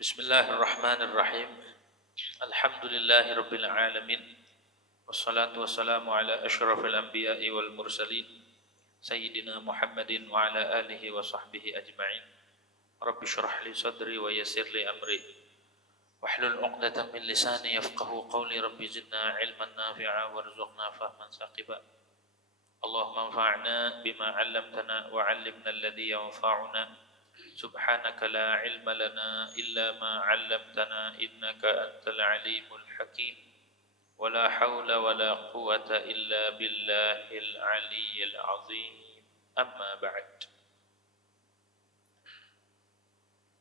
Bismillahirrahmanirrahim. Alhamdulillahi rabbil alamin. Wassalatu wassalamu ala asyrafil anbiya'i wal mursalin Sayyidina Muhammadin wa ala alihi wa sahbihi ajma'in. Rabbi syrah li sadri wa yassir li amri wahlul 'uqdatam min lisani yafqahu qawli. Rabbi zidna ilman nafi'a warzuqna fahman saqiba. Allahumma anfa'na bima 'allamtana wa 'allimna alladhi yanfa'una. Subhanaka la ilma lana illa ma 'allamtana innaka antal alimul hakim. Wala haula wala quwwata illa billahil aliyyil azim. Amma ba'd.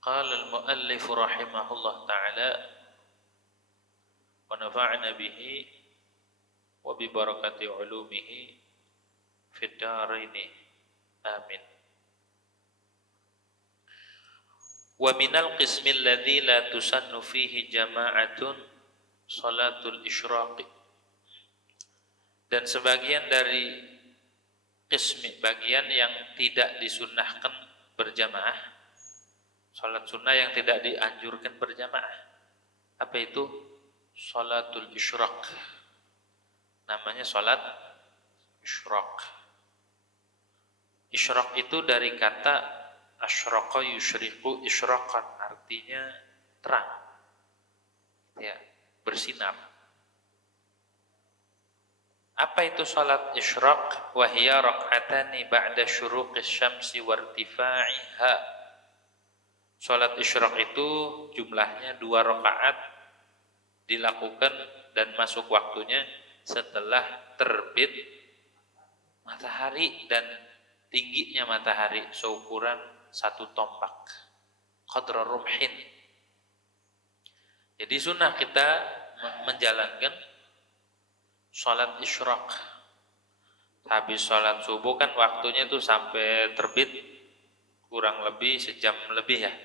Qala al-muallif rahimahullah ta'ala wa nafa'na bihi wa bi barakati ulumihi fid dharain. Amin. Wa minal qismil ladzi la tusannu fihi jama'atun salatul isyraq. Dan sebagian dari bagian yang tidak disunnahkan berjamaah, salat sunnah yang tidak dianjurkan berjamaah. Apa itu? Salatul isyraq. Namanya salat isyraq. Isyraq itu dari kata asyraqa yusyriqu isyraqan, artinya terang, ya, bersinar. Apa itu salat isyraq? Wa hiya rak'atani ba'da syuruqis syamsi wartifa'iha. Salat isyraq itu jumlahnya 2 rakaat, dilakukan dan masuk waktunya setelah terbit matahari dan tingginya matahari seukuran 1 tombak, qadra rumhin. Jadi sunnah kita menjalankan salat isyraq. Habis salat subuh kan waktunya itu sampai terbit kurang lebih sejam lebih ya.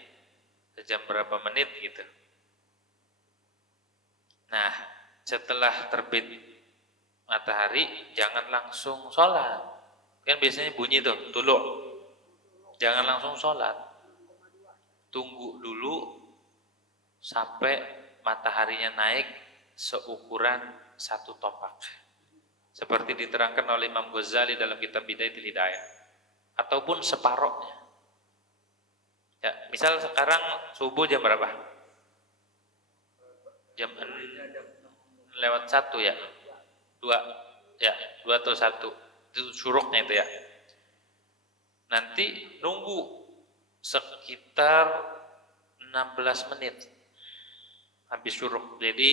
Sejam berapa menit gitu. Nah, setelah terbit matahari jangan langsung salat. Kan biasanya bunyi tuh, tuluk. Jangan langsung sholat. Tunggu dulu sampai mataharinya naik seukuran 1 tombak. Seperti diterangkan oleh Imam Ghazali dalam kitab Bidayatul Hidayah. Ataupun separohnya. Ya, misal sekarang subuh jam berapa? Jam 6:01 ya? 2 ya, 2 atau 1. Itu syuruknya itu ya. Nanti nunggu sekitar 16 menit habis syuruk. Jadi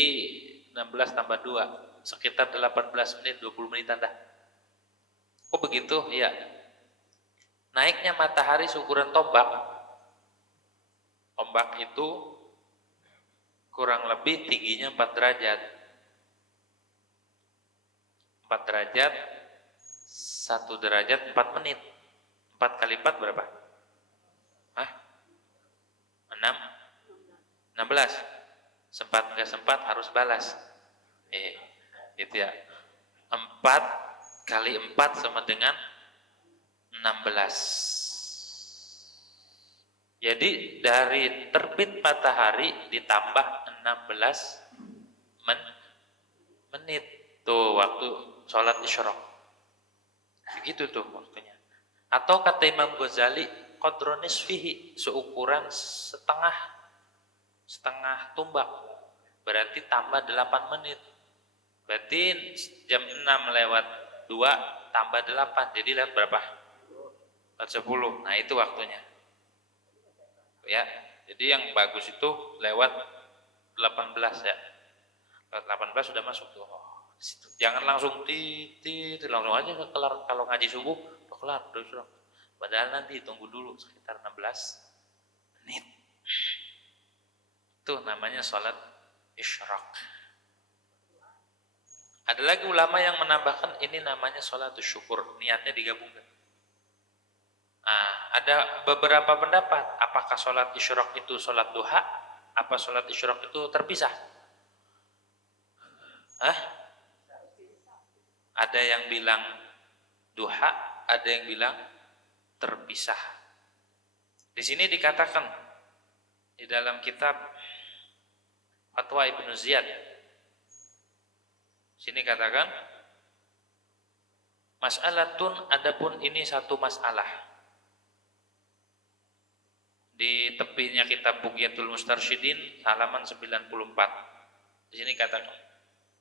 16 tambah 2 sekitar 18 menit, 20 menit dah. Oh begitu? Ya. Naiknya matahari seukuran tombak. Tombak itu kurang lebih tingginya 4 derajat. 4 derajat, 1 derajat 4 menit. 4 kali 4 berapa? 16. Sempat nggak sempat harus balas. Gitu ya. 4 kali 4 sama dengan 16. Jadi dari terbit matahari ditambah 16 menit. Tuh waktu sholat isyraq. Begitu tuh waktunya. Atau kata Imam Ghazali, qadronis fihi, seukuran setengah tombak. Berarti tambah 8 menit. Berarti jam 6:02 tambah 8. Jadi lewat berapa? Lewat 10. Nah itu waktunya. Ya. Jadi yang bagus itu lewat 18 ya. Lewat 18 sudah masuk tuh. Jangan langsung langsung aja kelar. Kalau ngaji subuh udah kelar, udah. Padahal nanti tunggu dulu sekitar 16 menit. Itu namanya salat isyraq. Ada lagi ulama yang menambahkan ini namanya salatus syukur, niatnya digabungkan. Ada beberapa pendapat, apakah salat isyraq itu salat duha, apa salat isyraq itu terpisah? Ada yang bilang duha, ada yang bilang terpisah. Di sini dikatakan di dalam kitab Fatwa Ibnu Ziyad. Sini katakan, mas'alatun, adapun ini satu masalah. Di tepinya kitab Bughyatul Mustarsyidin halaman 94. Di sini katakan,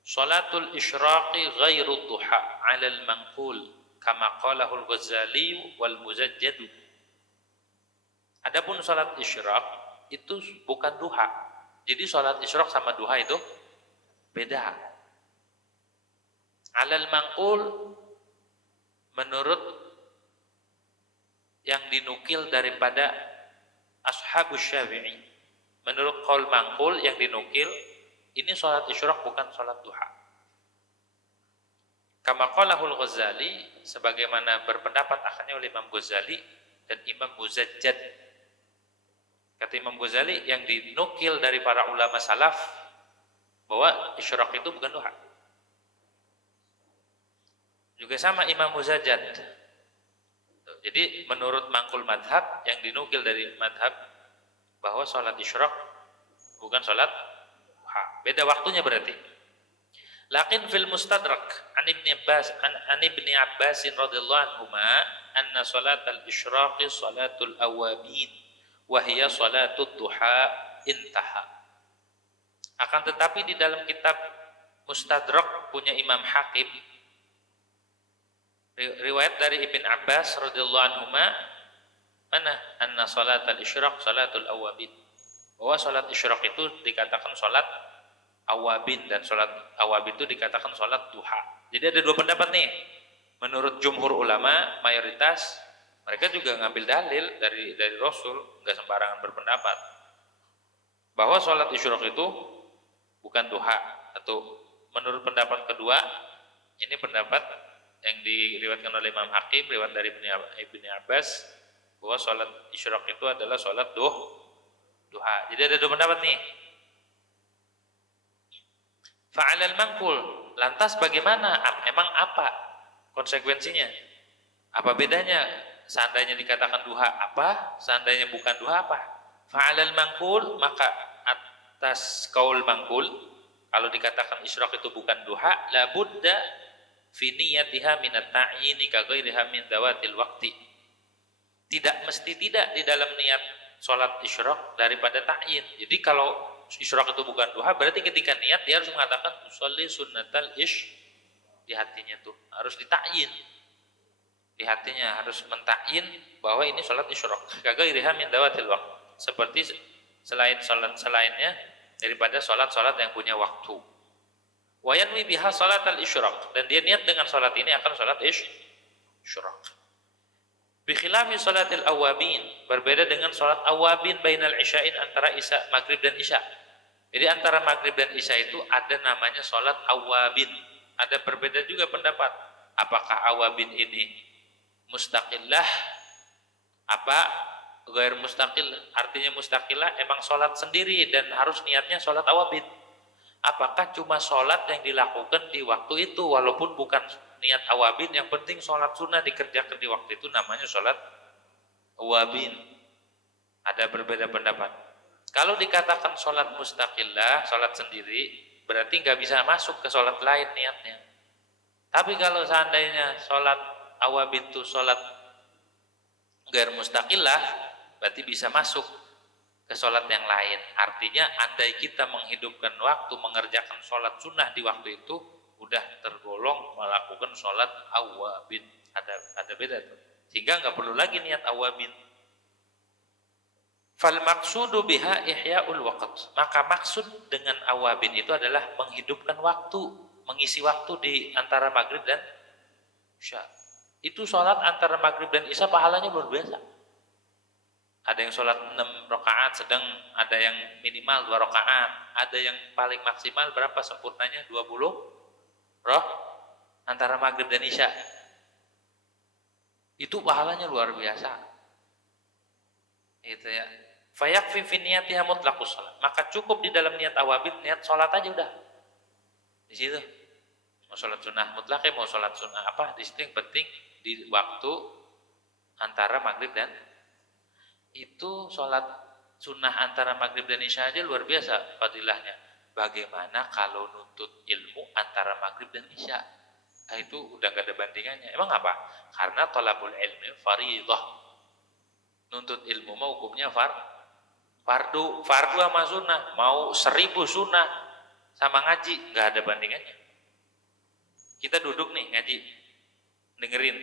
salatul isyraqi ghairu duha 'ala al-manqul kama qalahu al-Ghazali wal Muzajjad. Adapun salat isyraq itu bukan duha. Jadi salat isyraq sama duha itu beda. 'Alal manqul, menurut yang dinukil daripada ashabus Syafi'i, menurut qaul manqul yang dinukil, ini salat isyraq bukan salat duha. Kama qalahul Ghazali, sebagaimana berpendapat akhirnya oleh Imam Ghazali dan Imam Muzajjad. Kata Imam Ghazali, yang dinukil dari para ulama salaf bahwa isyraq itu bukan duha. Juga sama Imam Muzajjad. Jadi menurut mangkul madhab, yang dinukil dari madhab bahwa sholat isyraq bukan sholat duha. Beda waktunya berarti. Lakin fil mustadrak an ibni Abbas radhiyallahu anhuma anna salatal isyraqi salatul awabin wa hiya salatud duha intaha. Akan tetapi di dalam kitab Mustadrak punya Imam Hakim, riwayat dari Ibn Abbas radhiyallahu anhuma, mana anna salatal isyraq salatul awabin, bahwa salat isyraq itu dikatakan salat awabin dan salat awabin itu dikatakan salat duha. Jadi ada dua pendapat nih. Menurut jumhur ulama mayoritas, mereka juga ngambil dalil dari Rasul, nggak sembarangan berpendapat bahwa salat isyraq itu bukan duha. Atau menurut pendapat kedua, ini pendapat yang diriwayatkan oleh Imam Hakim, riwayat dari Ibni Abbas, bahwa sholat isyraq itu adalah sholat duha. Jadi ada dua pendapat nih. Fa'alal mangkul, lantas bagaimana? Emang apa konsekuensinya? Apa bedanya? Seandainya dikatakan duha apa? Seandainya bukan duha apa? Fa'alal mangkul, maka atas kaul mangkul, kalau dikatakan isyraq itu bukan duha, la budda fi niyatiha minat ta'yini ka ghairiha min dawatil waqti. Tidak mesti tidak di dalam niat sholat isyraq daripada ta'yin. Jadi kalau isyraq itu bukan duha, berarti ketika niat dia harus mengatakan usolli sunnatal di hatinya tuh harus ditakyin, di hatinya harus mentakyin bahwa ini sholat isyraq ka ghairiha min dawatil waqti, seperti selainnya daripada sholat yang punya waktu. Wa yanwi biha salatal isyraq, dan dia niat dengan salat ini akan salat isyraq. Bi khilafi salatil awabin, berbeda dengan salat awabin bainal isya'in, antara isya maghrib dan isya. Jadi antara maghrib dan isya itu ada namanya salat awabin. Ada berbeda juga pendapat, apakah awabin ini mustaqillah apa ghair mustaqil. Artinya mustaqillah emang salat sendiri dan harus niatnya salat awabin. Apakah cuma sholat yang dilakukan di waktu itu walaupun bukan niat awabin, yang penting sholat sunnah dikerjakan di waktu itu, namanya sholat awabin. Ada berbeda pendapat. Kalau dikatakan sholat mustaqillah, sholat sendiri, berarti nggak bisa masuk ke sholat lain niatnya. Tapi kalau seandainya sholat awabin itu sholat ghair mustaqillah, berarti bisa masuk ke sholat yang lain. Artinya andai kita menghidupkan waktu mengerjakan sholat sunnah di waktu itu, udah tergolong melakukan sholat awabin. Ada beda tuh. Sehingga nggak perlu lagi niat awabin. Fal maksudu biha ihya'ul waqt. Maka maksud dengan awabin itu adalah menghidupkan waktu, mengisi waktu di antara maghrib dan isya. Itu sholat antara maghrib dan isya pahalanya luar biasa. Ada yang sholat 6 rakaat, sedang ada yang minimal 2 rakaat, ada yang paling maksimal berapa sempurnanya 20 roh antara maghrib dan isya. Itu pahalanya luar biasa. Itu ya. Fayakfi fi niyatiha mutlaqus shalah. Maka cukup di dalam niat awabin, niat sholat aja udah. Di situ. Mau sholat sunnah mutlaq, mau sholat sunnah apa, di situ yang penting di waktu antara maghrib dan itu sholat sunnah antara maghrib dan isya aja luar biasa fadilahnya. Bagaimana kalau nuntut ilmu antara maghrib dan isya? Nah, itu udah gak ada bandingannya. Emang apa? Karena thalabul ilmi fardhah. Nuntut ilmu mau hukumnya fardu sama sunnah. Mau 1000 sunnah sama ngaji gak ada bandingannya. Kita duduk nih ngaji, dengerin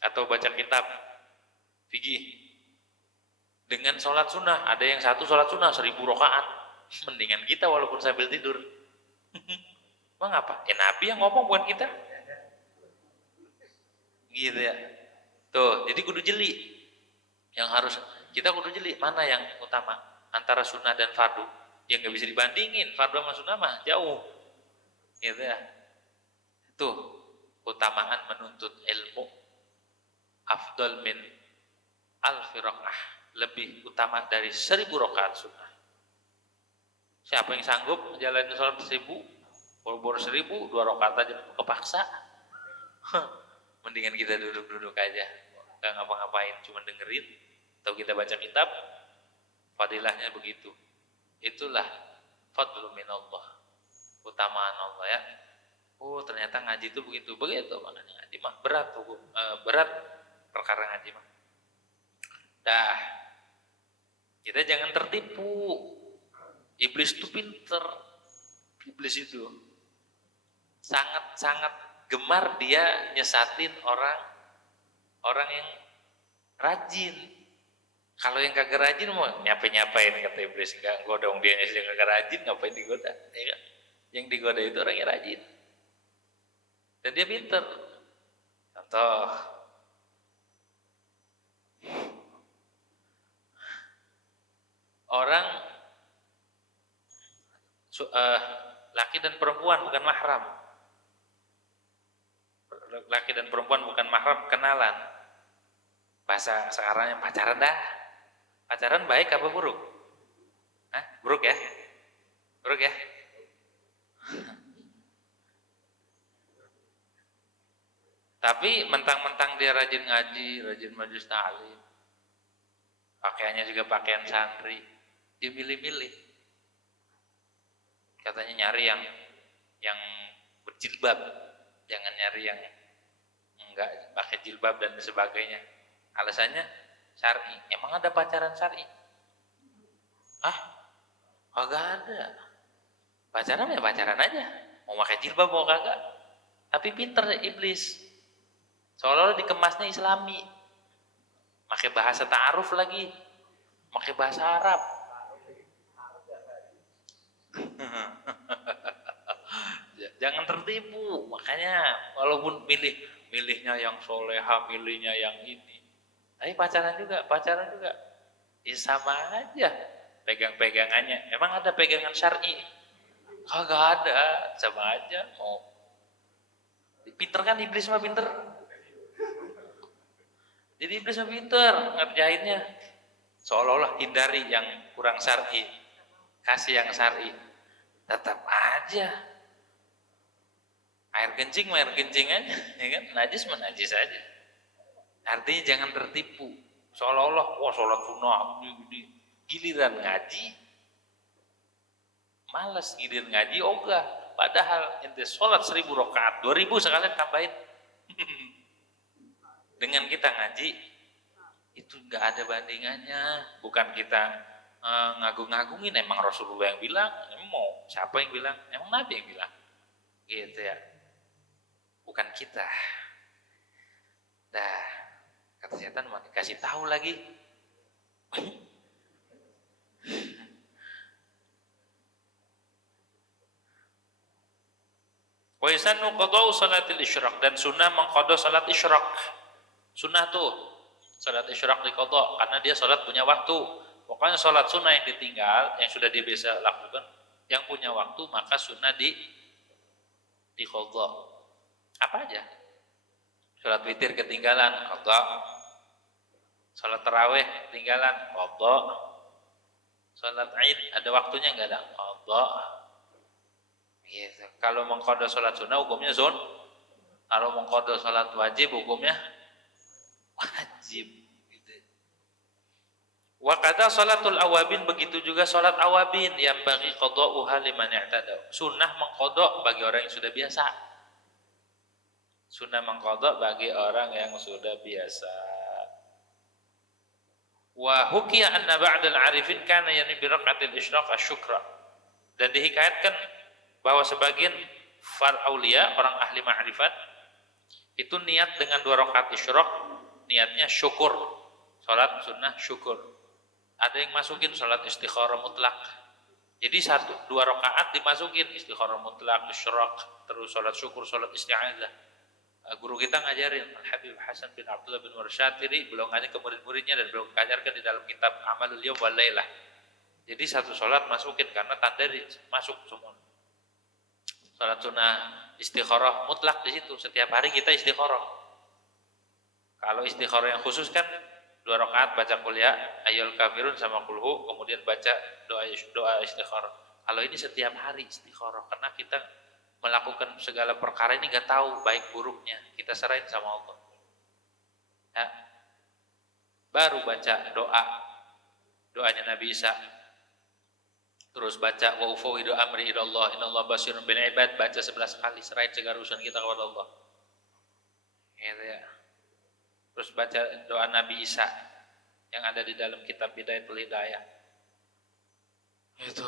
atau baca kitab fikih dengan sholat sunnah. Ada yang satu sholat sunnah 1000 rakaat, mendingan kita walaupun sambil tidur. Emang apa? Ya Nabi yang ngomong bukan kita. Gitu ya. Tuh, jadi kudu jeli. Yang harus kita kudu jeli mana yang utama antara sunnah dan fardu. Yang nggak bisa dibandingin, fardu sama sunnah mah jauh. Gitu ya. Tuh, utamaan menuntut ilmu afdal min alfi rakaah, lebih utama dari 1000 rakaat sunnah. Siapa yang sanggup menjalani sholat 1000? Bor 1000, 2 rakaat aja kepaksa. Mendingan kita duduk-duduk aja, nggak ngapa-ngapain, cuma dengerin atau kita baca kitab. Fadilahnya begitu. Itulah fadlu minallah, utamaan Allah ya. Oh ternyata ngaji itu begitu makanya ngaji mah berat hukum, berat perkara ngaji mah. Dah, kita jangan tertipu. Iblis itu pinter. Iblis itu sangat gemar dia nyesatin orang yang rajin. Kalau yang kagak rajin mau nyapain kata iblis, enggak dong, dia yang kagak rajin ngapain digoda, ya kan? Yang digoda itu orang yang rajin. Dan dia pinter. Contoh, orang laki dan perempuan bukan mahram. Laki dan perempuan bukan mahram, kenalan. Bahasa sekarangnya pacaran dah. Pacaran baik apa buruk? Hah? Buruk ya? Buruk ya? Tapi mentang-mentang dia rajin ngaji, rajin majelis ta'lim, pakaiannya juga pakaian santri, dia milih-milih. Katanya nyari yang berjilbab, jangan nyari yang enggak pakai jilbab dan sebagainya. Alasannya syar'i. Emang ada pacaran syar'i? Kagak ada. Pacaran ya pacaran aja. Mau pakai jilbab mau kagak. Tapi pinter iblis. Seolah-olah dikemasnya Islami. Pakai bahasa ta'aruf lagi. Pakai bahasa Arab. Jangan tertipu. Makanya walaupun milihnya yang soleha, milihnya yang ini, tapi pacaran juga. Ya sama aja pegangannya. Emang ada pegangan syar'i? Kagak ada, sama aja. Mau pinter kan iblis mah pinter. Jadi iblis mah pinter ngerjainnya. Seolah-olah hindari yang kurang syar'i, kasih yang syar'i. Tetap aja air kencing aja, ya kan? Najis menajis aja. Artinya jangan tertipu. Seolah-olah sholat sunnah giliran ngaji malas, giliran ngaji ogah. Padahal ente sholat 1000 rakaat, 2000 sekalian tambahin. Dengan kita ngaji itu nggak ada bandingannya. Bukan kita ngagung-ngagungin, emang Rasulullah yang bilang, emang mau siapa yang bilang? Emang Nabi yang bilang, gitu ya. Bukan kita. Dah, kata setan mau dikasih tahu lagi. Wa yusannu qada'u salatil isyraq, dan sunnah mengqada salat isyraq. Sunnah tuh salat isyraq diqada karena dia salat punya waktu. Pokoknya salat sunnah yang ditinggal, yang sudah dia biasa lakukan, yang punya waktu, maka sunnah diqada. Apa aja? Salat witir ketinggalan, qada. Salat tarawih ketinggalan, qada. Salat Id ada waktunya enggak ada? Qada. Gitu. Kalau mengqada salat sunnah hukumnya kalau mengqada salat wajib hukumnya wajib. Gitu. Wa qada salatul awabin, begitu juga salat awabin yang bagi qada'uha liman i'tada. Sunnah mengqada bagi orang yang sudah biasa. Sunnah mengqada bagi orang yang sudah biasa. Wa hukiya anna ba'dal arifin kana yani bi raqatil isyraq asyukra. Dan dihikayatkan bahwa sebagian aulia, orang ahli ma'rifat, itu niat dengan 2 rakaat isyraq, niatnya syukur. Salat sunnah syukur. Ada yang masukin salat istikharah mutlak. Jadi 2 rakaat dimasukin istikharah mutlak, isyraq, terus salat syukur, salat isti'adzah. Guru kita ngajarin, Al-Habib Hasan bin Abdullah bin Warsyatiri, beliau ngajarin ke murid-muridnya dan beliau ngajarkan di dalam kitab Amalul Yawm wal Lailah. Jadi 1 salat masukin karena tanda masuk semua. Salat sunnah istikharah mutlak di situ, setiap hari kita istikharah. Kalau istikharah yang khusus kan 2 rakaat baca qul ya ayyuhal kafirun sama kulhu, kemudian baca doa istikharah. Kalau ini setiap hari istikharah karena kita melakukan segala perkara ini nggak tahu baik buruknya, kita serahin sama Allah. Ya. Baru baca doanya Nabi Isa. Terus baca wa ufawwidu amri ila Allah innallaha basirun bil ibad, baca 11 kali, serahin segala urusan kita kepada Allah. Gitu ya. Terus baca doa Nabi Isa yang ada di dalam kitab Bidayatul Hidayah. Itu.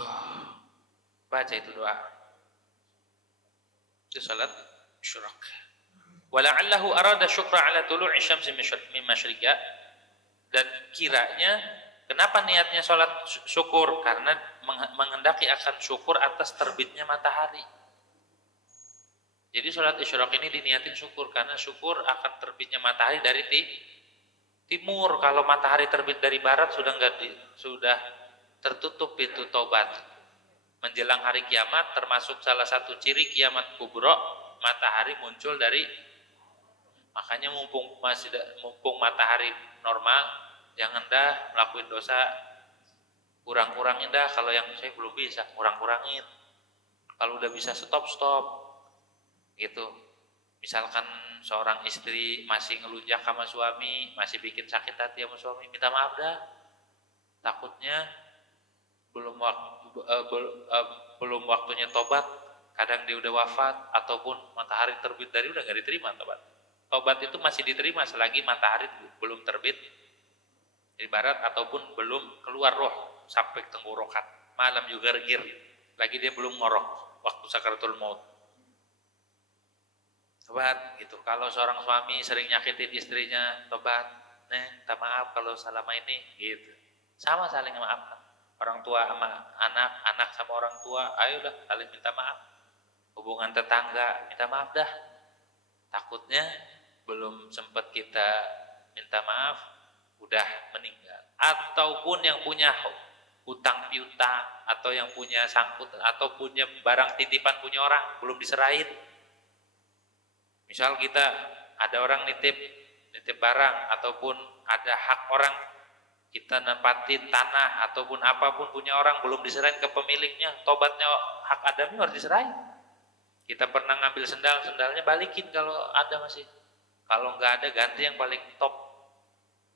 Baca itu doa. Itu salat syuraq. Wala'allahu arada syukra ala tulu'i syamsi min masyriqa, dan kiranya kenapa niatnya salat syukur, karena menghendaki akan syukur atas terbitnya matahari. Jadi salat isyraq ini diniatin syukur karena syukur akan terbitnya matahari dari timur. Kalau matahari terbit dari barat sudah tertutup pintu taubat. Menjelang hari kiamat termasuk salah satu ciri kiamat kubro, matahari muncul dari, makanya mumpung matahari normal, jangan dah melakukan dosa, kurang-kurangin dah. Kalau yang saya belum bisa, kurang-kurangin. Kalau udah bisa stop gitu. Misalkan seorang istri masih ngelunjak sama suami, masih bikin sakit hati sama suami, minta maaf dah. Takutnya belum waktunya tobat, kadang dia udah wafat ataupun matahari terbit dari, udah gak diterima tobat. Tobat itu masih diterima selagi matahari belum terbit dari barat ataupun belum keluar roh sampai tenggorokan, malam juga gergir, lagi dia belum ngorok waktu sakaratul maut. Tobat gitu. Kalau seorang suami sering nyakitin istrinya, tobat, minta maaf kalau selama ini gitu. Sama saling maafkan. Orang tua sama anak, anak sama orang tua, ayolah saling minta maaf. Hubungan tetangga, minta maaf dah. Takutnya belum sempat kita minta maaf, udah meninggal. Ataupun yang punya hutang piutang, atau yang punya sangkut, atau punya barang titipan punya orang, belum diserahin. Misal kita ada orang nitip barang, ataupun ada hak orang, kita nempatin tanah ataupun apapun punya orang, belum diserahin ke pemiliknya, tobatnya hak adamnya harus diserahin. Kita pernah ngambil sendalnya balikin kalau ada masih. Kalau nggak ada ganti yang paling top.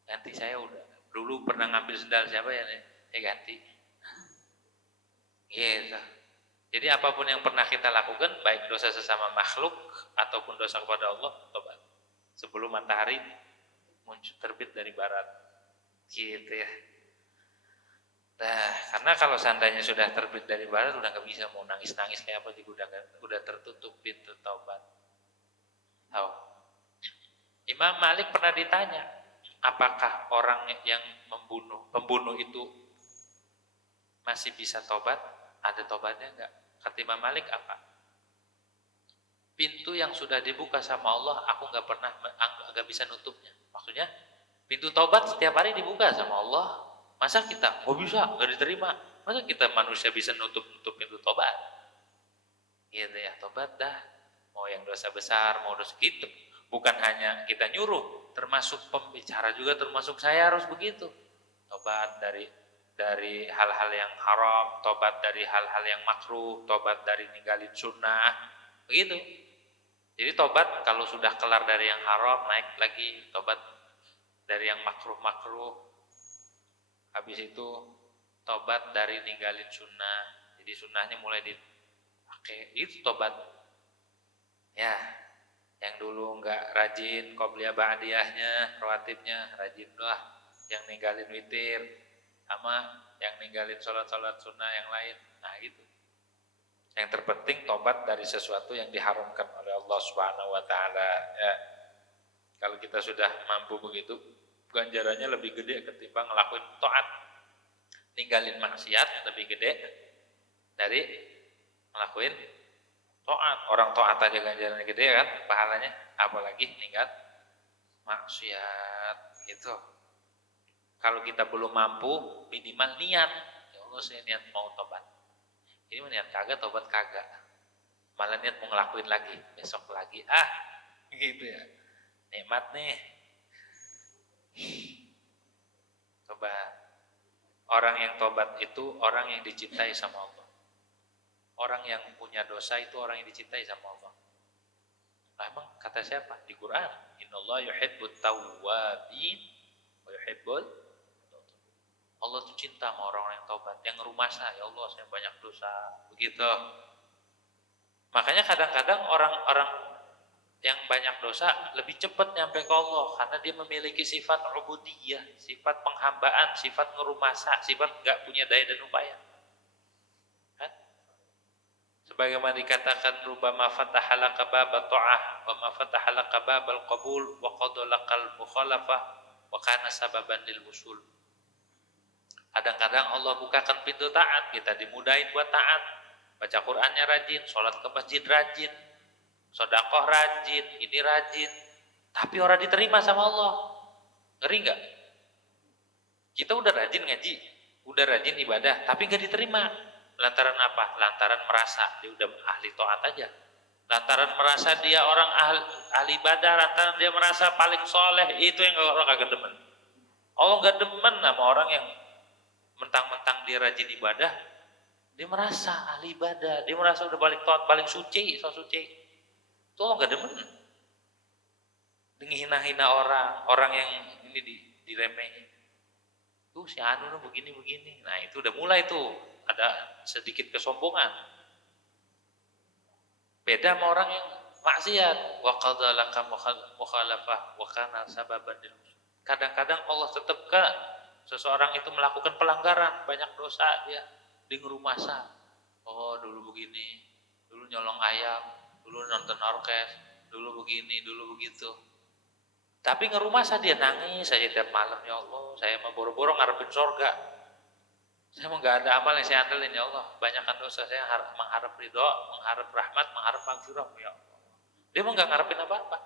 Ganti, saya udah dulu pernah ngambil sendal siapa ya, ganti. Gitu. Jadi apapun yang pernah kita lakukan, baik dosa sesama makhluk ataupun dosa kepada Allah, tobat. Sebelum matahari muncul terbit dari barat. Gitu ya. Nah, karena kalau seandainya sudah terbit dari barat, udah nggak bisa mau nangis kayak apa juga, udah tertutup pintu taubat. Tahu? Imam Malik pernah ditanya, apakah orang yang pembunuh itu masih bisa tobat? Ada tobatnya enggak? Kata Imam Malik apa? Pintu yang sudah dibuka sama Allah, aku nggak bisa nutupnya. Maksudnya pintu taubat setiap hari dibuka sama Allah. Masa kita nggak bisa, nggak diterima? Masa kita manusia bisa nutup pintu taubat? Gitu ya, tobat dah. Mau yang dosa besar, mau dosa gitu. Bukan hanya kita nyuruh, termasuk pembicara juga, termasuk saya harus begitu. Tobat dari hal-hal yang haram, tobat dari hal-hal yang makruh, tobat dari ninggalin sunnah, begitu. Jadi tobat kalau sudah kelar dari yang haram, naik lagi tobat dari yang makruh. habis itu tobat dari ninggalin sunnah, jadi sunnahnya mulai dipakai, itu tobat. Ya, yang dulu nggak rajin qobliyah ba'diyahnya, rawatibnya rajin lah, yang ninggalin witir, sama yang ninggalin sholat-sholat sunnah yang lain. Nah gitu. Yang terpenting tobat dari sesuatu yang diharamkan oleh Allah Subhanahu wa taala. Ya. Kalau kita sudah mampu begitu, ganjarannya lebih gede ketimbang ngelakuin taat. Ninggalin maksiat lebih gede dari ngelakuin taat. Orang taat aja ganjarannya gede kan, pahalanya, apalagi ninggal maksiat gitu. Kalau kita belum mampu, minimal niat. Ya Allah, saya niat mau tobat. Ini niat kagak, tobat kagak. Malah niat mau ngelakuin lagi, besok lagi. Gitu ya. Nikmat nih. Coba. Orang yang tobat itu orang yang dicintai sama Allah. Orang yang punya dosa itu orang yang dicintai sama Allah. Nah, emang kata siapa? Di Quran. Innallaha yuhibbut tawwabin wa yuhibbul, Allah tuh cinta sama orang yang tobat, yang ngerumasa, ya Allah saya banyak dosa, begitu. Makanya kadang-kadang orang-orang yang banyak dosa lebih cepat nyampe ke Allah karena dia memiliki sifat ubudiyah, sifat penghambaan, sifat ngerumasa, sifat gak punya daya dan upaya. Kan? Sebagaimana dikatakan rubama fatahalaka baba ta'ah wa ma fatahalaka babal qabul wa qadalakal mukhalafah wa kana sababan lil wusul. Kadang-kadang Allah bukakan pintu taat, kita dimudahin buat taat. Baca Qur'annya rajin, sholat ke masjid rajin, sedekah rajin, ini rajin. Tapi orang diterima sama Allah. Ngeri nggak? Kita udah rajin ngaji, udah rajin ibadah, tapi nggak diterima. Lantaran apa? Lantaran merasa dia udah ahli taat aja. Lantaran merasa dia orang ahli ibadah, lantaran dia merasa paling soleh, itu yang orang kagak demen. Allah nggak demen sama orang yang mentang-mentang dia rajin ibadah, dia merasa ahli ibadah, dia merasa udah paling taat, paling suci, so suci. Itu Allah gak demen. Hina-hina orang yang ini diremehin. Tuh si Anu begini-begini. Nah itu udah mulai tuh, ada sedikit kesombongan. Beda sama orang yang maksiat. Wa qadalaka mukhalafah wa kana sababan lil. Kadang-kadang Allah tetapkan seseorang itu melakukan pelanggaran, banyak dosa dia ngerumasa. Oh dulu begini, dulu nyolong ayam, dulu nonton orkes, dulu begini, dulu begitu. Tapi ngerumasa dia nangis saya tiap malam, ya Allah, saya mau boro-boro ngarepin surga. Saya mau gak ada amal yang saya andelin, ya Allah. Banyakkan dosa, saya mengharap ridho, mengharap rahmat, mengharap maghfirah, ya Allah. Dia mau gak ngarepin apa-apa.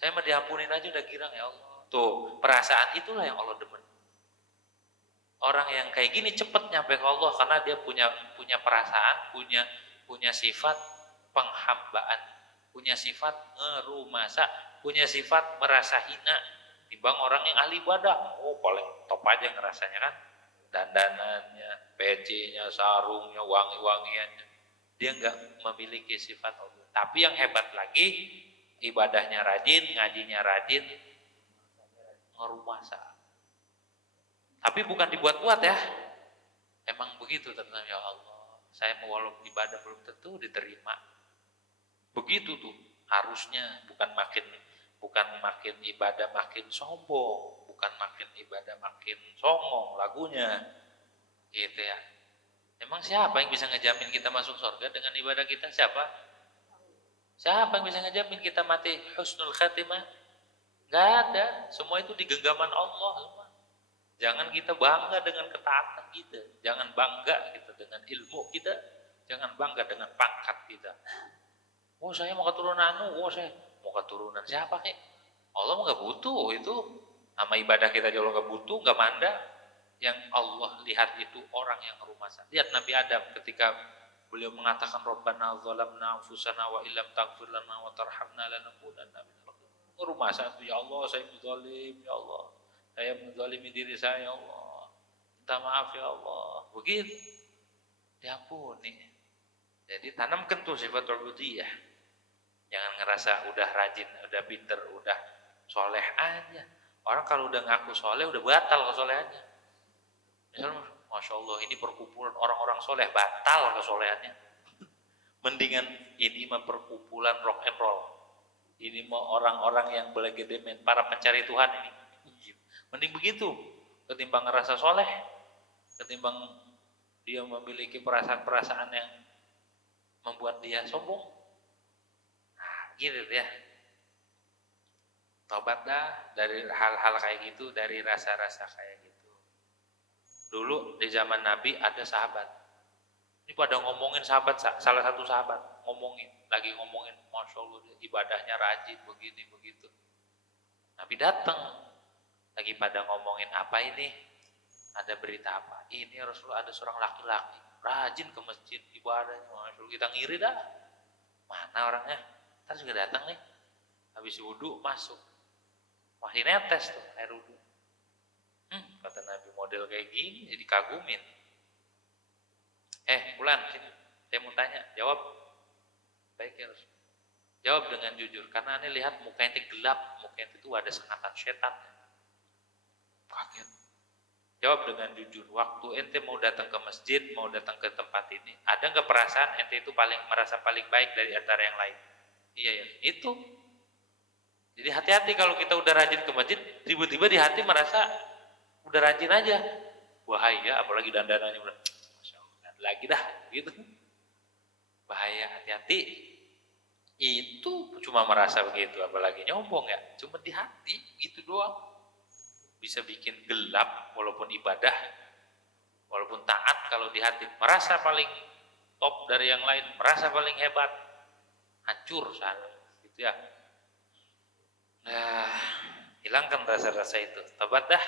Saya mau diampunin aja udah girang, ya Allah. Tuh, perasaan itulah yang Allah demen. Orang yang kayak gini cepat nyampe ke Allah karena dia punya perasaan, punya sifat penghambaan, punya sifat ngerumasa, punya sifat merasa hina. Timbang orang yang ahli ibadah, oh paling top aja ngerasanya kan, dandanannya, pecinya, sarungnya, wangi-wangiannya, dia nggak memiliki sifat Allah. Tapi yang hebat lagi, ibadahnya rajin, ngajinya rajin, ngerumasa. Tapi bukan dibuat-buat ya. Emang begitu ternyata, ya Allah. Saya mau walaupun ibadah belum tentu diterima. Begitu tuh harusnya, bukan makin ibadah makin sombong, bukan makin ibadah makin songong lagunya. Gitu ya. Emang siapa yang bisa ngejamin kita masuk surga dengan ibadah kita? Siapa? Siapa yang bisa ngejamin kita mati husnul khatimah? Gak ada. Semua itu di genggaman Allah semua. Jangan kita bangga dengan ketaatan kita, jangan bangga kita dengan ilmu kita, jangan bangga dengan pangkat kita. Oh saya mau keturunan saya mau keturunan siapa kek? Allah nggak butuh itu, sama ibadah kita juga nggak butuh, nggak manda. Yang Allah lihat itu orang yang ngerumasa. Lihat Nabi Adam ketika beliau mengatakan Rabbana zalamna anfusana wa illam taghfir lana wa tarhamna lanakunanna minal khasirin. Ngerumasa itu, ya Allah saya zalim, ya Allah. Saya menzalimi diri saya, ya Allah. Minta maaf ya Allah. Begitu. Diampuni. Jadi tanamkan tuh sifat ubudiyah. Jangan ngerasa udah rajin, udah pinter, udah soleh aja. Orang kalau udah ngaku soleh, udah batal kesolehannya. Misalnya, Masya Allah ini perkumpulan orang-orang soleh, batal kesolehannya. Mendingan ini mah perkumpulan rock and roll. Ini mah orang-orang yang belegedemen, para pencari Tuhan ini. Mending begitu, ketimbang ngerasa soleh, ketimbang dia memiliki perasaan-perasaan yang membuat dia sombong. Nah, gitu ya. Tobat dah dari hal-hal kayak gitu, dari rasa-rasa kayak gitu. Dulu di zaman Nabi ada sahabat. Ini pada ngomongin sahabat, salah satu sahabat lagi ngomongin, Masya Allah ibadahnya rajin begini begitu. Nabi datang, lagi pada ngomongin apa ini? Ada berita apa? Ini Rasulullah ada seorang laki-laki rajin ke masjid ibadahnya, Masya Allah, kita ngiri dah. Mana orangnya? Ntar juga datang nih, habis wudhu masuk, masih netes tuh air wudhu. Kata Nabi, model kayak gini jadi kagumin. Bulan, sini, saya mau tanya, jawab. Baik ya Rasul. Jawab dengan jujur, karena ini lihat muka ente gelap, muka ente itu ada sengatan setan. Kaget. Jawab dengan jujur, waktu ente mau datang ke masjid, mau datang ke tempat ini, ada nggak perasaan ente itu merasa paling baik dari antara yang lain? Iya ya, itu. Jadi hati-hati kalau kita udah rajin ke masjid, tiba-tiba di hati merasa udah rajin aja. Bahaya, apalagi dandanannya udah, Masya Allah, lagi dah, gitu. Bahaya, hati-hati. Itu cuma merasa begitu, apalagi nyombong ya, cuma di hati, gitu doang. Bisa bikin gelap walaupun ibadah, walaupun taat, kalau di hati merasa paling top dari yang lain, merasa paling hebat, hancur sana, gitu ya. Nah, hilangkan rasa-rasa itu, tobat dah.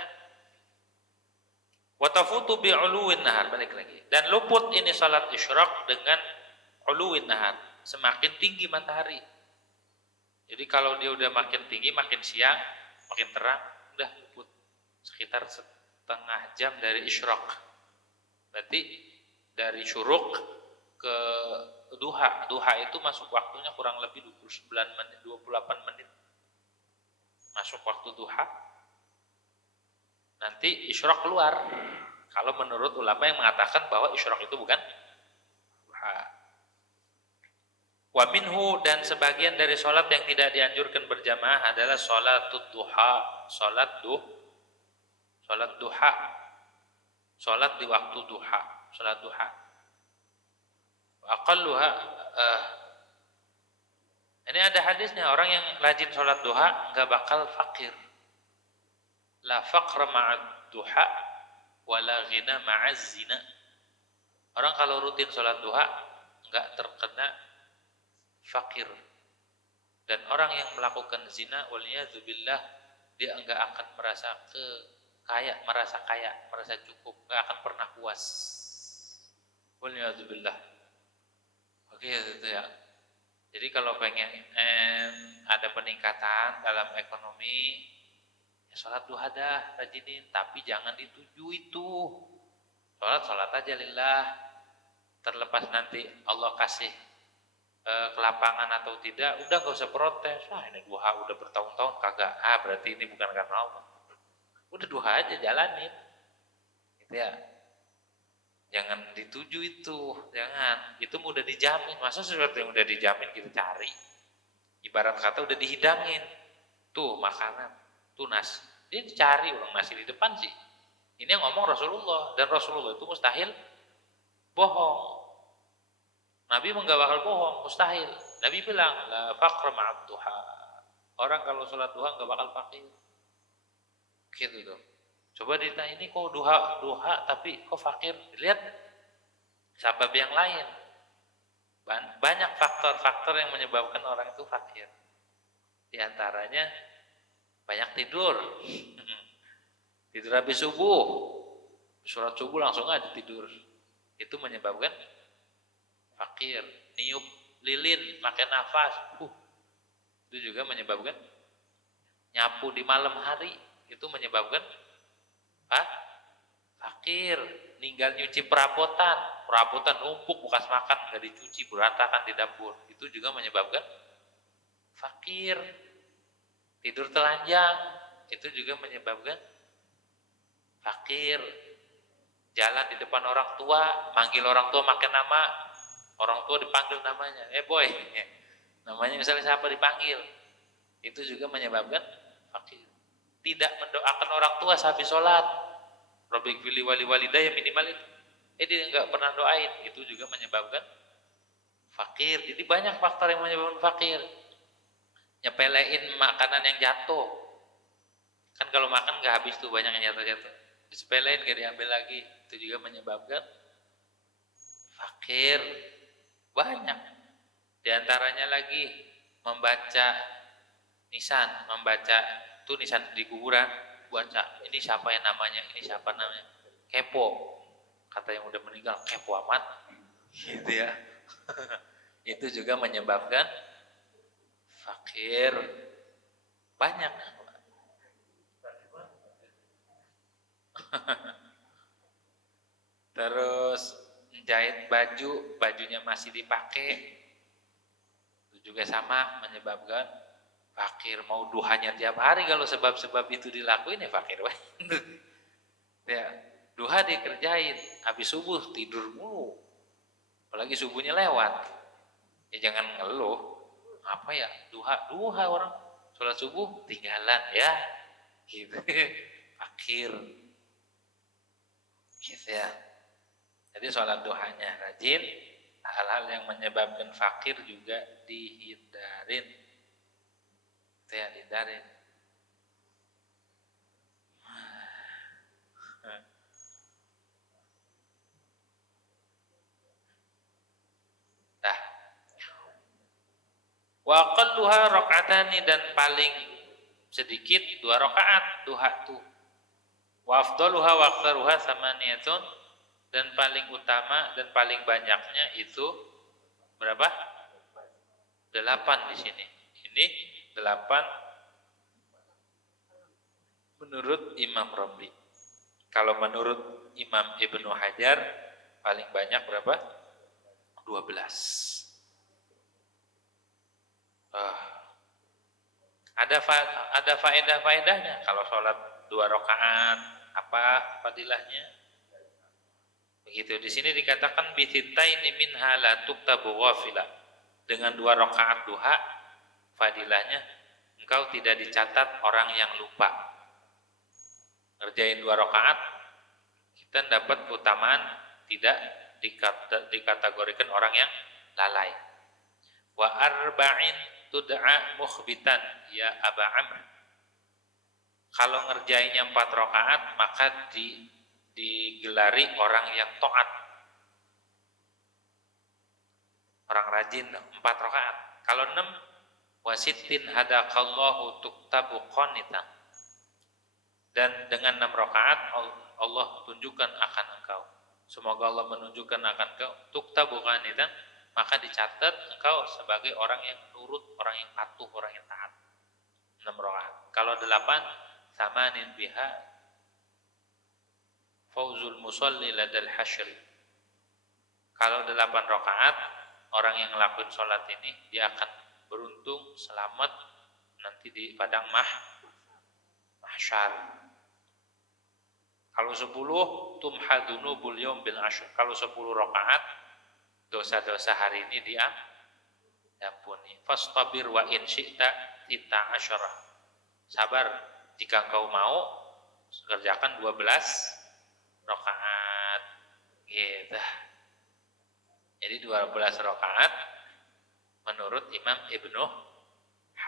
Wa tafutu bi uluwin nahar, balik lagi. Dan luput ini salat isyraq dengan uluwin nahar, semakin tinggi matahari. Jadi kalau dia udah makin tinggi, makin siang, makin terang, udah luput. Sekitar setengah jam dari isyraq. Berarti dari syuruk ke duha. Duha itu masuk waktunya kurang lebih 29 menit, 28 menit. Masuk waktu duha. Nanti isyraq keluar. Kalau menurut ulama yang mengatakan bahwa isyraq itu bukan duha. Wa minhu, dan sebagian dari sholat yang tidak dianjurkan berjamaah adalah sholatud duha, sholat duha, sholat di waktu duha, sholat duha. Aqalluha, ini ada hadisnya, orang yang rajin sholat duha nggak bakal fakir. La faqra ma'ad duha, wala ghina ma'az zina. Orang kalau rutin sholat duha nggak terkena fakir, dan orang yang melakukan zina waliyadzubillah, dia enggak akan merasa merasa cukup, enggak akan pernah puas. Waliyadzubillah. Oke, itu ya. Jadi kalau pengen ada peningkatan dalam ekonomi, ya sholat duha dah, rajinin, tapi jangan dituju itu. Sholat aja lillah. Terlepas nanti Allah kasih kelapangan atau tidak, udah gak usah protes. Ini duha udah bertahun-tahun kagak, berarti ini bukan karena Allah. Udah duha aja, jalanin, gitu ya. Jangan dituju itu, jangan. Itu udah dijamin. Masa sesuatu yang udah dijamin kita cari? Ibarat kata udah dihidangin, tuh makanan, tuh nasi, dia dicari orang nasi di depan sih. Ini yang ngomong Rasulullah, dan Rasulullah itu mustahil bohong. Nabi enggak bakal bohong, mustahil. Nabi bilang, la faqra ma'ad duha. Orang kalau sholat duha enggak bakal fakir. Gitu tuh. Coba ditanya, ini kok duha tapi kok fakir? Lihat sebab yang lain. Banyak faktor-faktor yang menyebabkan orang itu fakir. Di antaranya banyak tidur. Tidur habis subuh. Sholat subuh langsung aja tidur. Itu menyebabkan fakir. Niup lilin, makan nafas, itu juga menyebabkan. Nyapu di malam hari, itu menyebabkan fakir. Ninggal nyuci perabotan numpuk bekas makan nggak dicuci, berantakan di dapur, itu juga menyebabkan fakir. Tidur telanjang, itu juga menyebabkan fakir. jalan di depan orang tua, manggil orang tua makan nama, orang tua dipanggil namanya, boy, namanya misalnya siapa dipanggil, itu juga menyebabkan fakir. Tidak mendoakan orang tua sehabis sholat, Rabbik fili wali walidayya minimal itu, dia nggak pernah doain, itu juga menyebabkan fakir. Jadi banyak faktor yang menyebabkan fakir. Nyepelein makanan yang jatuh, kan kalau makan nggak habis tuh, banyak yang jatuh-jatuh, disepelein gak diambil lagi, itu juga menyebabkan fakir. Banyak diantaranya lagi membaca nisan di kuburan, baca ini siapa yang namanya, ini siapa namanya, kepo, kata yang udah meninggal, kepo amat gitu ya. Itu juga menyebabkan fakir. Banyak. Terus jahit bajunya masih dipakai, itu juga sama menyebabkan fakir. Mau duhanya tiap hari, kalau sebab-sebab itu dilakuin ya fakir. Ya, duha dikerjain, habis subuh tidur mulu, apalagi subuhnya lewat, ya jangan ngeluh. Apa ya, duha orang sholat subuh tinggalan ya, gitu. Fakir, gitu ya. Jadi sholat duhanya rajin, hal-hal yang menyebabkan fakir juga dihindarin. Itu ya, dihindarin. Nah, wa aqalluha rakaatani, dan paling sedikit 2 rakaat duha tuh. Wa afdaluha wa aktsaruha samaniyatun, dan paling utama dan paling banyaknya itu berapa? 8 di sini. Ini 8 menurut Imam Romli. Kalau menurut Imam Ibnu Hajar paling banyak berapa? 12. Ada faedah-faedahnya. Kalau sholat 2 rakaat, apa fadilahnya? Begitu. Di sini dikatakan bititaini minha la tuktabu ghafila. Dengan 2 rakaat duha, fadilahnya engkau tidak dicatat orang yang lupa. Ngerjain 2 rakaat, kita dapat keutamaan tidak dikategorikan orang yang lalai. Wa arba'in tud'a mukhbitan ya Aba Amr. Kalau ngerjainnya 4 rakaat, maka digelari orang yang taat, orang rajin 4 rakaat. Kalau 6, wasittin hadakallahu tuktabu qanitan, dan dengan 6 rakaat Allah tunjukkan akan engkau, semoga Allah menunjukkan akan engkau tuktabu qanitan, maka dicatat engkau sebagai orang yang nurut, orang yang patuh, orang yang taat. 6 rakaat. Kalau 8, samanin biha fauzul musalli ladal hasyri. Kalau 8 rakaat, orang yang ngelakuin sholat ini dia akan beruntung, selamat nanti di padang mahsyar. Kalau 10, tumhadunubul yaum bil ashr. Kalau 10 rakaat, dosa-dosa hari ini diampuni. Fastabir wa in syi'ta 13. Sabar jika kau mau, kerjakan 12 rakaat. Gitu. Jadi 12 rakaat menurut Imam Ibnu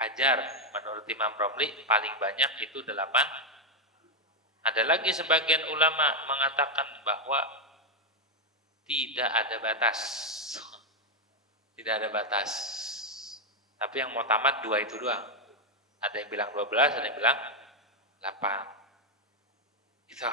Hajar. Menurut Imam Romli paling banyak itu 8. Ada lagi sebagian ulama mengatakan bahwa tidak ada batas. Tidak ada batas. Tapi yang mau tamat 2 itu doang. Ada yang bilang 12, ada yang bilang 8. Itu.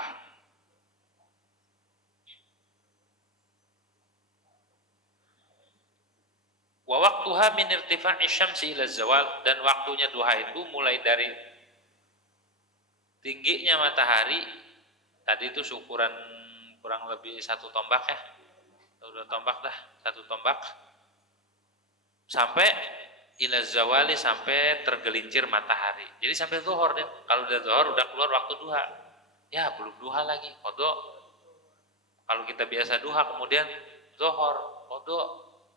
Wa waqtuha min irtifa'i syamsi ila zawal, dan waktunya duha itu mulai dari tingginya matahari. Tadi itu ukuran kurang lebih 1 tombak ya. 2 tombak dah, 1 tombak. Sampai ila zawali, sampai tergelincir matahari. Jadi sampai zuhur deh. Kalau udah zuhur udah keluar waktu duha. Ya, belum duha lagi, qadha. Kalau kita biasa duha kemudian zuhur, qadha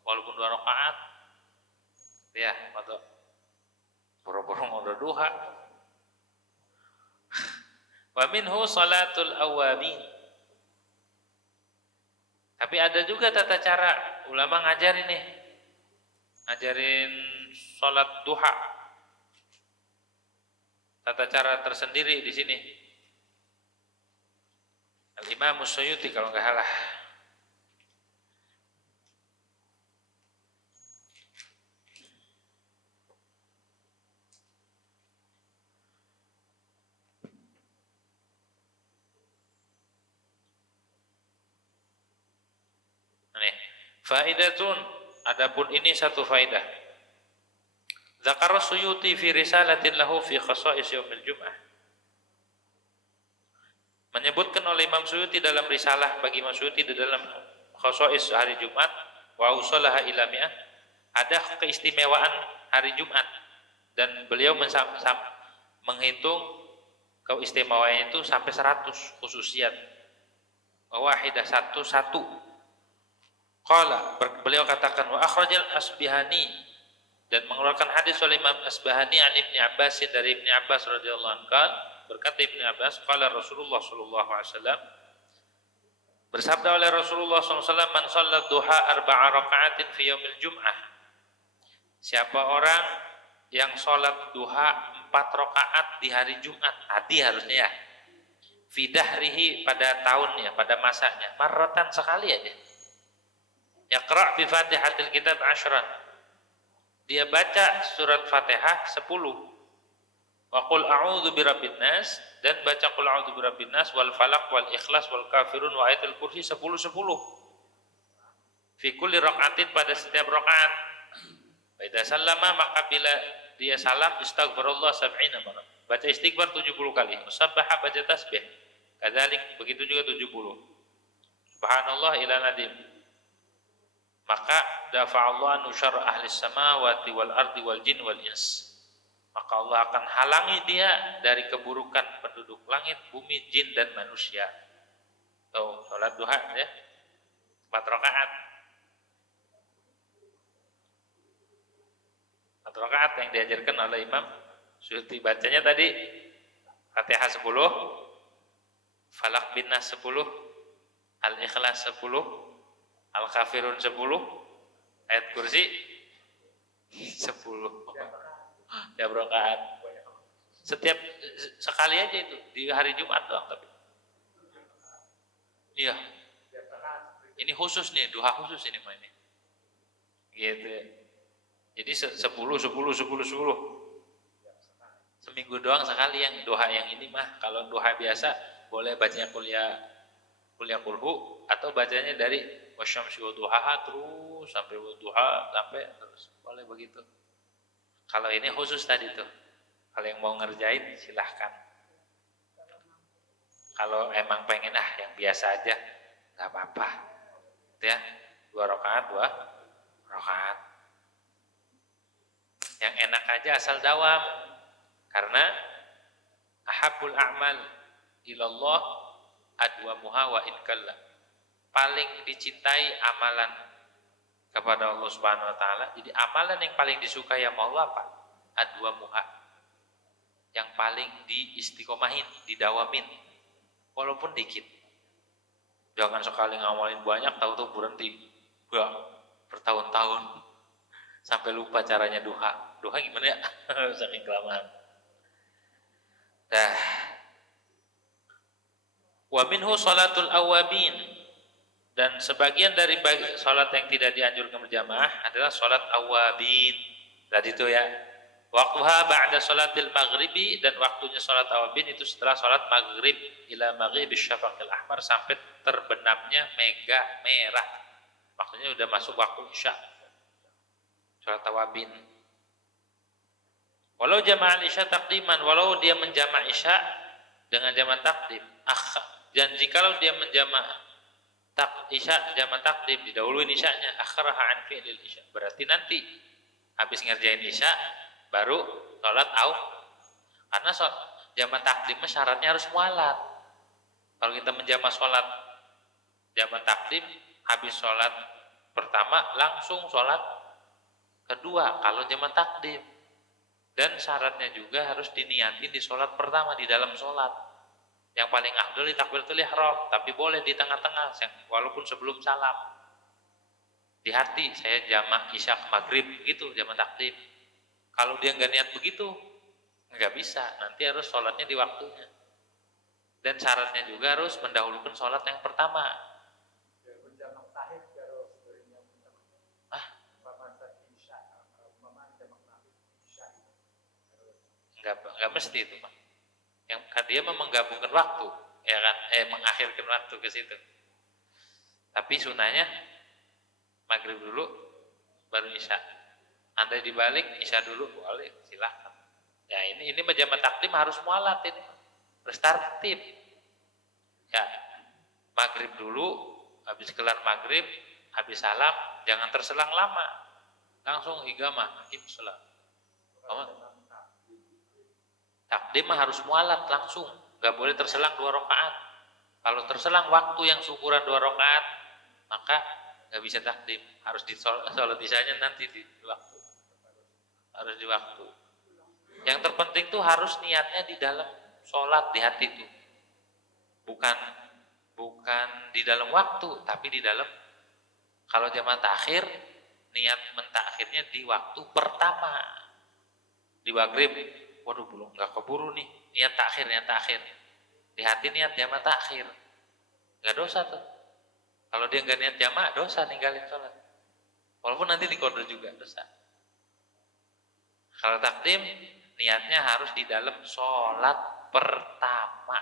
walaupun 2 rakaat ya, qadha. Boro-boro qadha duha. Wa minhu salatul awabin. Tapi ada juga tata cara ulama ngajarin nih. Ngajarin salat duha. Tata cara tersendiri di sini. Al-Imam Suyuti kalau enggak salah. Nih, faidatun, adapun ini satu faidah. Zakar Suyuti fi risalatin lahu fi khasa'is yaumil jum'ah. Menyebutkan oleh Imam Suyuti dalam risalah bagi Imam Suyuti di dalam khasa'is hari Jumat, wa usalaha ila mi'ah, ada keistimewaan hari Jumat dan beliau menghitung keistimewaan itu sampai 100 khususiat. Wahidah satu. Qala, beliau katakan wa akhrajal Asbihani, dan mengeluarkan hadis oleh Imam Asbahani an Ibnu Abbas dari Ibnu Abbas radhiyallahu anhu, berkata Ibnu Abbas, qala Rasulullah sallallahu alaihi wasallam, bersabda oleh Rasulullah sallallahu alaihi wasallam, man shalla duha 4 raka'atin fi yaumil jum'ah. Siapa orang yang salat duha 4 rakaat di hari Jumat, hati harusnya ya. Fi dahrihi, pada tahunnya, pada masanya, marratan sekali aja. Yaqra' bi Fatihatil Kitab 10. Dia baca surat Fatihah 10. Wa qul a'udzu birabbin nas, dan baca qul a'udzu birabbin nas wal falaq wal ikhlas wal kafirun wa ayatul kursi 10. Fi kulli raka'atin, pada setiap rakaat. Fa idza sallama, maka bila dia salam, istaghfirullah 70 marrah. Baca istighfar 70 kali. Musabbaha, baca tasbih. Kadzalik, begitu juga 70. Subhanallah ila nadim. Maka dafa'allahu anu syarra ahli samawati wal ardi wal jin wal ins. Maka Allah akan halangi dia dari keburukan penduduk langit, bumi, jin dan manusia. Tuh, salat duha ya. 4 rakaat. 4 rakaat yang diajarkan oleh Imam Suyuti. Bacanya tadi Fatihah 10, Falaq bin Nas 10, Al-Ikhlas 10, Al-Kafirun 10, ayat kursi 10. Ya rakaat. Setiap sekali aja itu di hari Jumat doang tapi. Iya. Ini khusus nih, duha khusus ini mah ini. Gitu. Jadi 10. Seminggu doang sekali yang duha yang ini mah. Kalau duha biasa boleh bacanya kuliah kulhu atau bacanya dari wasyamsi wadduhaha terus sampai wadduha sampai terus, boleh begitu. Kalau ini khusus tadi tuh, kalau yang mau ngerjain silahkan. Kalau emang pengen yang biasa aja nggak apa-apa ya, 2 rakaat yang enak aja asal dawam, karena ahabul a'mal ilallah adwamuha wa in kalla. Paling dicintai amalan kepada Allah Subhanahu wa taala. Jadi amalan yang paling disukai sama Allah apa? Adwamuha. Yang paling diistiqomahin, didawamin. Walaupun dikit. Jangan sekali ngamalin banyak tahu-tahu berhenti. Bertahun-tahun sampai lupa caranya duha. Duha gimana ya? Saking kelamaan. Dah. Wa minhu salatul awabin, dan sebagian dari salat yang tidak dianjurkan berjamaah adalah salat awabin. Tadi itu ya. Waqtuha ba'da salatil maghribi, dan waktunya salat awabin itu setelah salat maghrib ila maghribis syafaqil ahmar, sampai terbenamnya mega merah. Maksudnya udah masuk waktu isya. Salat awabin. Walau jama'al isya taqdiman, walau dia menjama' isya dengan jama' takdim. Dan jikalau dia menjama' isya jama' takdim, didahuluin isyanya, akhraha an fi'lil isya. Berarti nanti habis ngerjain isya baru salat karena jama' takdim syaratnya harus mualat. Kalau kita menjama' salat Jamak takdim habis sholat pertama langsung sholat kedua kalau jamak takdim. Dan syaratnya juga harus diniatin di sholat pertama, di dalam sholat. Yang paling afdal di takbiratul ihram, tapi boleh di tengah-tengah, walaupun sebelum salam. Di hati, saya jamak isya ke maghrib, gitu jamak takdim. Kalau dia nggak niat begitu, nggak bisa, nanti harus sholatnya di waktunya. Dan syaratnya juga harus mendahulukan sholat yang pertama. Enggak mesti itu, Pak. Yang dia menggabungkan waktu, ya kan? Mengakhirkan waktu ke situ. Tapi sunahnya maghrib dulu baru isya. Anda dibalik isya dulu boleh, silahkan. Ya ini jamak takdim harus mualat ini. Harus tertib. Ya, maghrib dulu, habis kelar maghrib, habis salam, jangan terselang lama. Langsung iqamah, salam. Takdim harus mualat langsung, nggak boleh terselang 2 rakaat. Kalau terselang waktu yang syukuran 2 rakaat, maka nggak bisa takdim. Harus di sholat isyanya nanti di waktu. Harus di waktu. Yang terpenting tuh harus niatnya di dalam sholat, di hati tuh. Bukan di dalam waktu, tapi di dalam. Kalau jamak takhir, niat mentakhirnya di waktu pertama. Di maghrib, waduh belum nggak keburu nih, niat takhir. Di hati niat jamak takhir, nggak dosa tuh. Kalau dia nggak niat jamak, dosa ninggalin sholat. Walaupun nanti dikodok juga dosa. Kalau takdim, niatnya harus di dalam sholat pertama.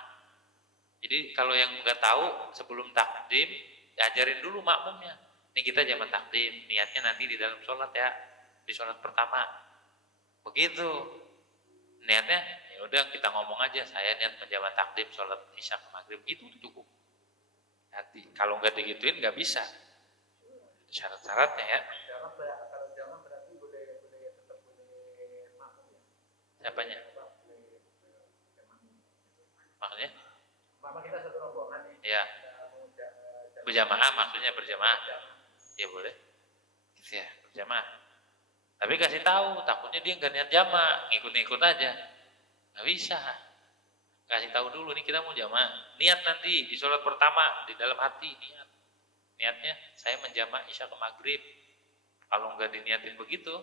Jadi kalau yang nggak tahu sebelum takdim, diajarin dulu makmumnya. Ini kita jamak takdim, niatnya nanti di dalam sholat ya, di sholat pertama. Begitu. Niatnya, ya udah kita ngomong aja, saya niat menjamak takdim sholat isya ke maghrib, itu cukup. Hati. Kalau nggak digituin nggak bisa. Syarat-syaratnya ya. Kalau jamak berarti tetap boleh makmum ya. Siapanya? Maksudnya? Mama kita satu rombongan nih. Ya. Berjamaah maksudnya berjamaah. Ya boleh. Gitu ya, berjamaah. Tapi kasih tahu, takutnya dia nggak niat jamak, ngikut-ngikut aja. Nggak bisa. Kasih tahu dulu nih kita mau jamak. Niat nanti di sholat pertama di dalam hati niat. Niatnya saya menjamak isya ke maghrib. Kalau nggak diniatin begitu,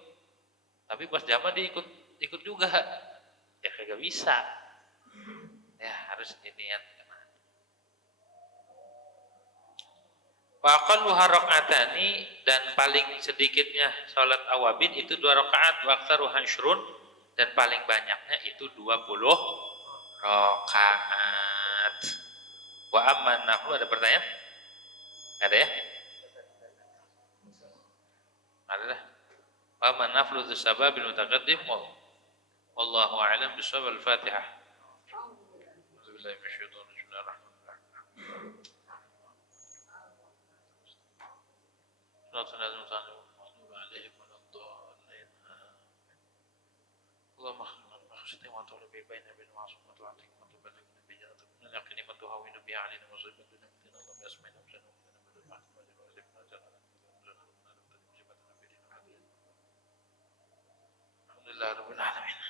tapi pas jamak dia ikut juga, ya kagak bisa. Ya harus diniat. Wa aqalluha raka'atani, dan paling sedikitnya salat awabin itu 2 rakaat, wa aktsaru hasyrun, dan paling banyaknya itu 20 rakaat. Wa amman naflu, ada pertanyaan? Ada ya? Ada dah. Wa amman naflu sababil mutaqaddim wallahu a'lam bishawab. Al-Fatihah. Bismillahirrahmanirrahim. Alhamdulillah rabbil alamin.